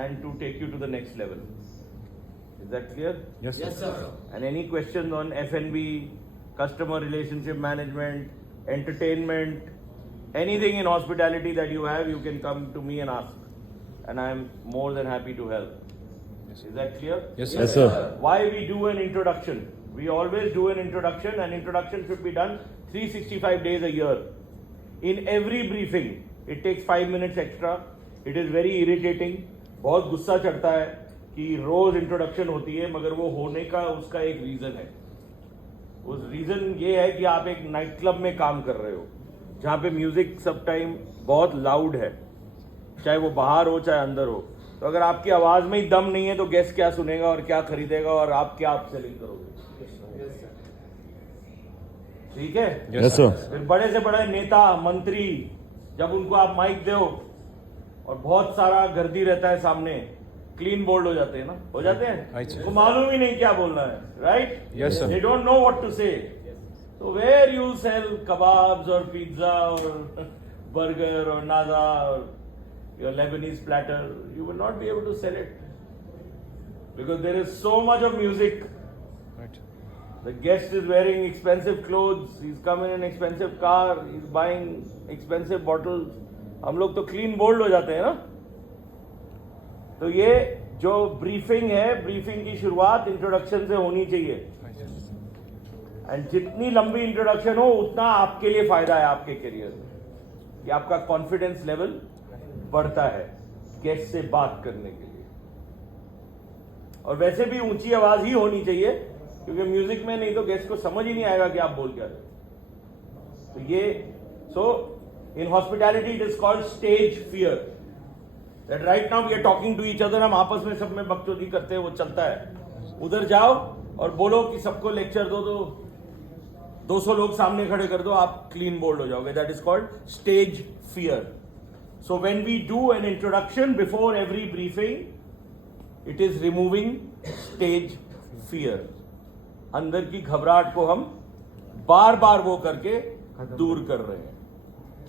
and to take you to the next level. Is that clear? Yes, sir. Yes, sir. And any questions on F&B, customer relationship management, entertainment, anything in hospitality that you have, you can come to me and ask. And I am more than happy to help. Is that clear? Yes, sir. Yes, sir. Why we do an introduction? We always do an introduction, and introduction should be done 365 days a year. In every briefing, it takes 5 minutes extra. It is very irritating. बहुत गुस्सा चढ़ता है कि रोज introduction होती है, मगर वो होने का उसका एक रीजन है. उस रीजन ये है कि आप एक नाइट क्लब में काम कर रहे हो, जहाँ पे म्यूजिक सब टाइम बहुत लाउड है, चाहे वो बाहर हो चाहे अंदर हो. तो अगर आपकी आवाज में ही दम नहीं है तो गेस्ट क्या सुनेगा और क्या खरीदेगा और आप क्या आप सेलिंग करोगे? ठीक है? Yes, sir. फिर बड़े से बड़े नेता मंत्री, जब उनको आप माइक दो और बहुत सारा गर्दी रहता है सामने, क्लीन बोल्ड हो जाते हैं ना, हो जाते हैं. Right, sir. उनको मालूम ही नहीं क्या बोलना है, right? Yes, sir. They don't know what to say. So where you sell kebabs or pizza or burger or nada or your Lebanese platter, you will not be able to sell it because there is so much of music. Right. The guest is wearing expensive clothes, he's come in an expensive car, he's buying expensive bottles. हम लोग तो clean bowled हो जाते हैं ना. तो ये जो ब्रीफिंग है, ब्रीफिंग की शुरुआत इंट्रोडक्शन से होनी चाहिए. एंड जितनी लंबी इंट्रोडक्शन हो उतना आपके लिए फायदा है आपके करियर में, कि आपका कॉन्फिडेंस लेवल बढ़ता है गेस्ट से बात करने के लिए. और वैसे भी ऊंची आवाज ही होनी चाहिए, क्योंकि म्यूजिक में नहीं तो गेस्ट को समझ ही नहीं आएगा कि आप बोल क्या रहे हो. तो ये इन hospitality it is called stage fear. That right now we are talking to each other, हम आपस में सब में बकचोदी करते हैं, वो चलता है. उधर जाओ और बोलो कि सबको लेक्चर दो, तो 200 लोग सामने खड़े कर दो, आप क्लीन बोल्ड हो जाओगे. That is called stage fear. So when we do an introduction before every briefing, it is removing stage fear. अंदर की घबराहट को हम बार बार वो करके दूर कर रहे हैं.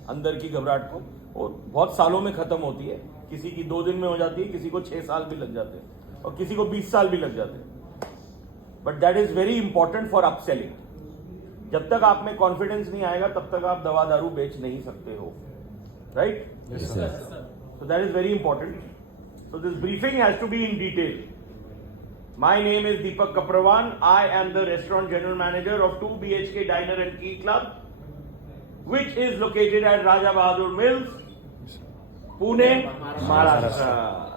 अंदर की घबराहट को, और बहुत सालों में खत्म होती है. किसी की 2 दिन में हो जाती है, किसी को 6 साल भी लग जाते हैं, और किसी को 20 साल भी लग जाते हैं. But that is very important for upselling. जब तक आप में कॉन्फिडेंस नहीं आएगा तब तक आप दवा दारू बेच नहीं सकते हो. Right? Yes, sir. So that is very important. So this briefing has to be in detail. My name is Deepak Kaprawan. I am the restaurant general manager of 2 BHK Diner and Key Club, which is located at Raja Bahadur Mills, Pune, Maharashtra.